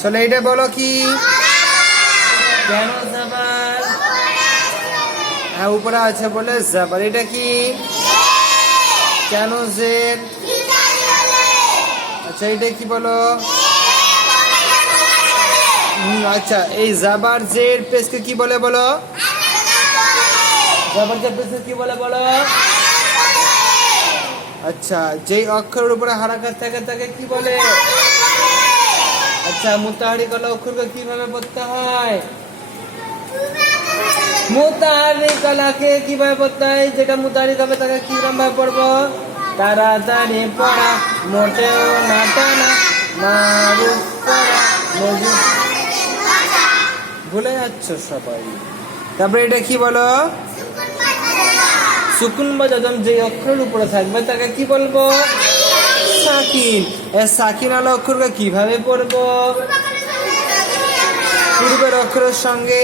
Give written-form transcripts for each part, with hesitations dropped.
চলো এটা বলো কি? কেন জাবার? হ্যাঁ উপরে আছে বলে জাবার। এটা কি? কেন জের? আচ্ছা এটা কি বলো? আচ্ছা এই জাবার জের পেশকে কি বলে বলো? জাবার জের পেশকে কি বলে বলো? আচ্ছা যেই অক্ষরের উপরে হারাকাত থাকে তাকে কি বলে? আচ্ছা মুতাহারিক ওয়ালা অক্ষরকে কিভাবে পড়তে হয়? মুতাহারিক ওয়ালাকে কিভাবে পড়তে হয়? যেটা মুতাহারিক হবে তাকে কিরকম ভাবে পড়বো? তাড়াতাড়ি পড়া, মোটেও না টানা, মারুফ পড়া, মজুদ। ভুলে যাচ্ছ সবাই। তারপরে এটা কি বলো? সুকুন বা জজম যে অক্ষরের উপরে থাকবে তাকে কি বলবো? সাকিন। সাকিন আলা অক্ষরকে কিভাবে পড়বো? পূর্বের অক্ষরের সঙ্গে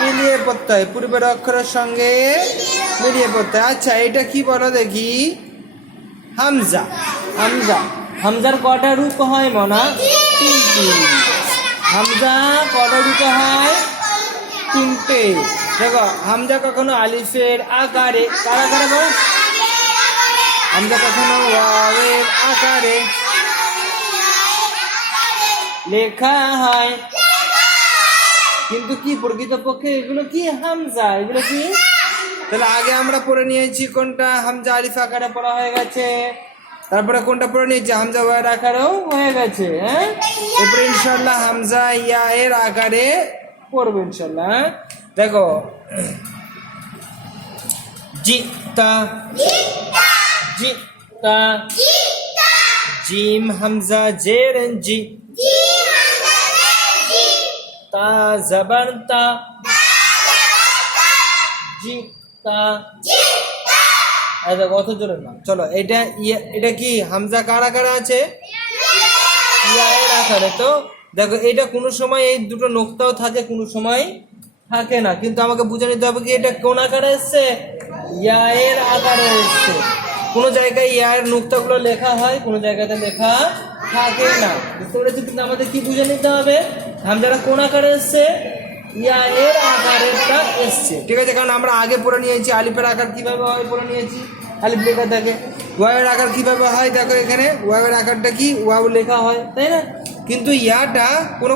মিলিয়ে পড়তে হয়। পূর্বের অক্ষরের সঙ্গে মিলিয়ে পড়তে হয়। আচ্ছা এটা কি বলো দেখি? হামজা। হামজা, হামজার কটা রূপ হয় মনা? তিনটি। হামজা কটা রূপ হয়? তিনটে। দেখো হামজা কখনো আলিফের আকারে, কার আকারে বল? হামজা কখনো ওয়াওয়ের আকারে লেখা হয়, কিন্তু কি প্রকৃতপক্ষে এগুলো কি হামজা? এগুলো কি? তাহলে আগে আমরা পড়ে নিয়েছি কোনটা? হামজা আলিফ আকারে পড়া হয়ে গেছে। তারপরে কোনটা পড়ে নিয়েছি? হামজা ওয়ার আকারেও হয়ে গেছে। হ্যাঁ এরপরে ইনশাল্লাহ হামজা ইয়া এর আকারে পড়বো ইনশাল্লাহ। দেখো জিতা, জিতা, জিম হামজা জের জি, তা জবর তা, জিতা। কত জোরে না। চলো এটা এটা কি হামজা কার আকারে আছে? ইয়া এর আকারে। তো দেখো এটা কোনো সময় এই দুটো নোক্তাও থাকে, কোনো সময় থাকে না, কিন্তু আমাকে বুঝে নিতে হবে কি এটা কোন আকারে এসছে? ইয়া এর আকারে এসছে। কোনো জায়গায় ইয়া এর নোক্তাগুলো লেখা হয়, কোনো জায়গাতে লেখা থাকে না। বুঝতে পেরেছি? কিন্তু আমাদের কি বুঝে নিতে হবে হামজাটা কোন আকারে এসছে? ইয়া এর আকারেরটা এসছে। ঠিক আছে, কারণ আমরা আগে পড়ে নিয়েছি আলিফের আকার কিভাবে হয় পড়ে নিয়েছি। আলিফ লেখা থাকে। ওয়াওয়ের আকার কিভাবে হয় দেখো এখানে ওয়াওয়ের আকারটা কি? ওয়াও লেখা হয়, তাই না? কিন্তু ইয়াটা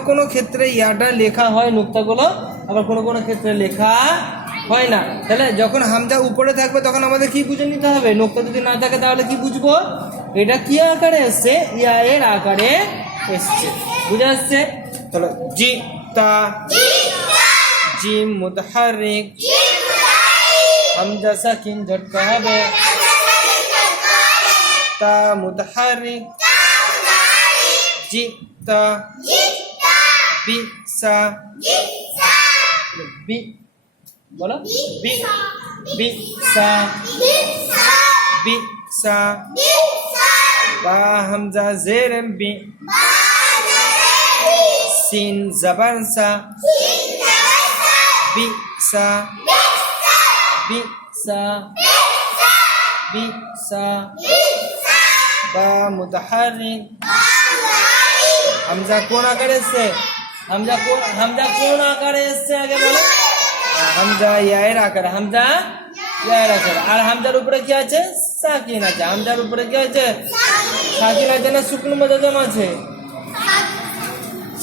কোনো ক্ষেত্রে ইয়াটা লেখা হয় নোক্তাগুলো, আবার কোনো ক্ষেত্রে লেখা হয় না। তাহলে যখন হামজা উপরে থাকবে তখন আমাদের কি বুঝে নিতে হবে? নোক্তা যদি না থাকে তাহলে কি বুঝবো? এটা কি আকারে এসছে? ইয়া এর আকারে এসছে। বুঝে আসছে? চলো জি তা, জিম মুতাহারিক, হামজা সাকিন ঝটকা হবে, তা মুতাহারিক, জিতা, বিসা, বি বলো বি, বিসা, বিসা, বা হামজা জের বি, সিন জবর সা, বিসা, বিসা, বিসা, বা মুতাহারিক। হামজা কোন আকারে এসছে? হামজা কোন আকারে এসছে আগে বলো? হামজা ইয়া এর আকারে। হামজা ইয়া এর আকারে। আর হামজার উপরে কি আছে? সাকিন আছে। হামজার উপরে কি আছে? সাকিন আছে না সুকুন বা জাজম আছে?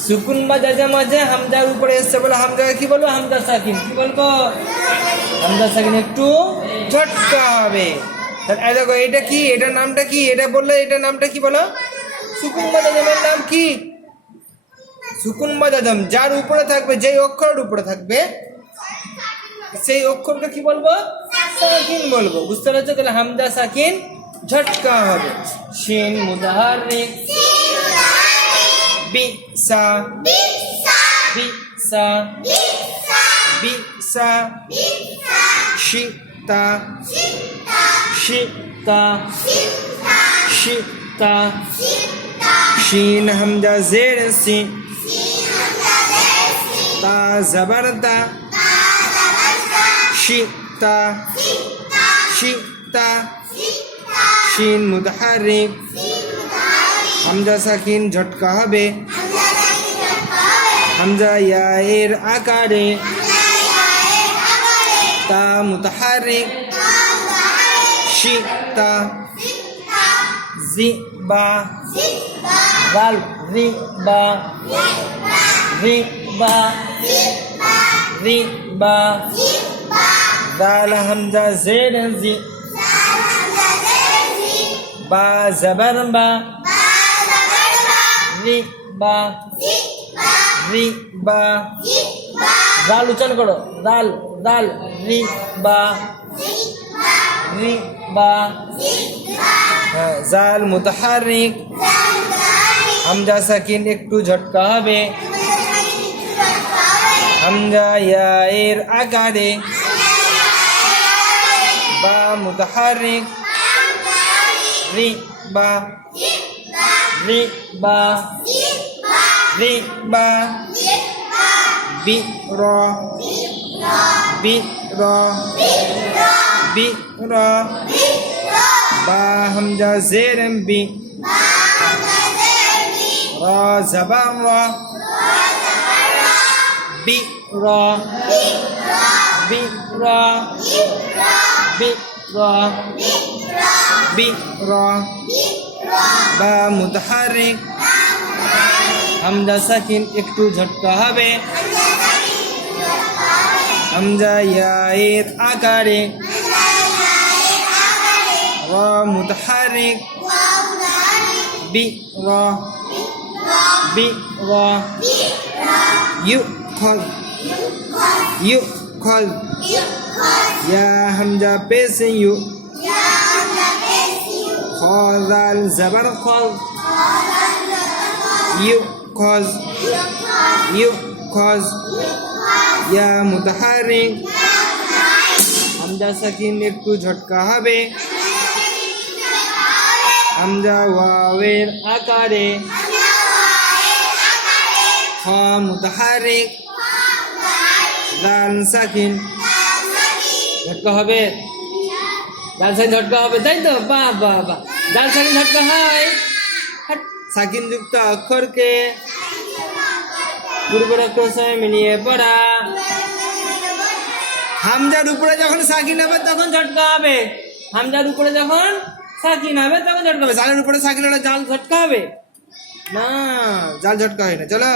সুকুন বা জাজম আছে। হামজার উপরে এসছে বলে হামজাকে কি বলবো? হামজা সাকিন। কি বলবো? হামজা সাকিন একটু ঝটকা হবে। দেখো এটা কি? এটার নামটা কি? এটা বললে এটার নামটা কি বলো? সুকুন বা জাজমের নাম কি? সুকুন বা জাজম যার উপরে থাকবে, যেই অক্ষরের উপরে থাকবে সেই অক্ষরকে কি বলবো? সাকিন বলবো। বুঝতে পারছো? তাহলে হামজা সাকিন ঝটকা হবে। শিন মুতাহারিক, বিসা, বিসা, বিসা, শিতা, শিতা, শিতা, শিন হামজা জের সি, তা জবর তা, শিতা, শিতা, শিন মুতাহারিক, হামজা সাকিন ঝটকা হবে। হামজা ইয়া এর আকারে তা মুতাহারিক শিতা জিবা গাল রিবা রিবা রিবা দাল হামজা জের জি বা জবর বা রিবা রিবা দাল উচ্চারণ করো দাল দাল রিবা রিবা জাল মুতাহারিক হামজা সাকিন একটু ঝটকা হবে হামজা ইয়া এর আকারে বা মুতাহারিক রিবা রিবা রিবা বি র বি র বি র বা হামজা জের বি র জবর র বি র বি র বি র বি র বা মুতাহারিক হামজা সাকিন একটু ঝটকা হবে হামজা ইয়া এর আকারে র মুতাহারিক বি র বি র ইউ খল ইউ খল ইয়া হামজা পেশ ইউ খাল জবর খল ইউ খজ ইউ খজ ইয়া মুতাহারিক হামজা সাকিন একটু ঝটকা হবে হামজা ওয়াওয়ের আকারে খ মুতাহারিক দাল সাকিন ঝটকা হবে দাল সাকিন ঝটকা হবে তাই তো বাহ বাহ বাহ দাল সাকিন ঝটকা হয় সাকিন যুক্ত অক্ষরকে পূর্বের অক্ষর সঙ্গে মিলিয়ে পড়া হামজার উপরে যখন সাকিন হবে তখন ঝটকা হবে হামজার উপরে যখন সাকিন হবে তখন ঝটকা হবে জালের উপরে সাকিন হলে জাল ঝটকা হবে না জাল ঝটকা হয় না চলো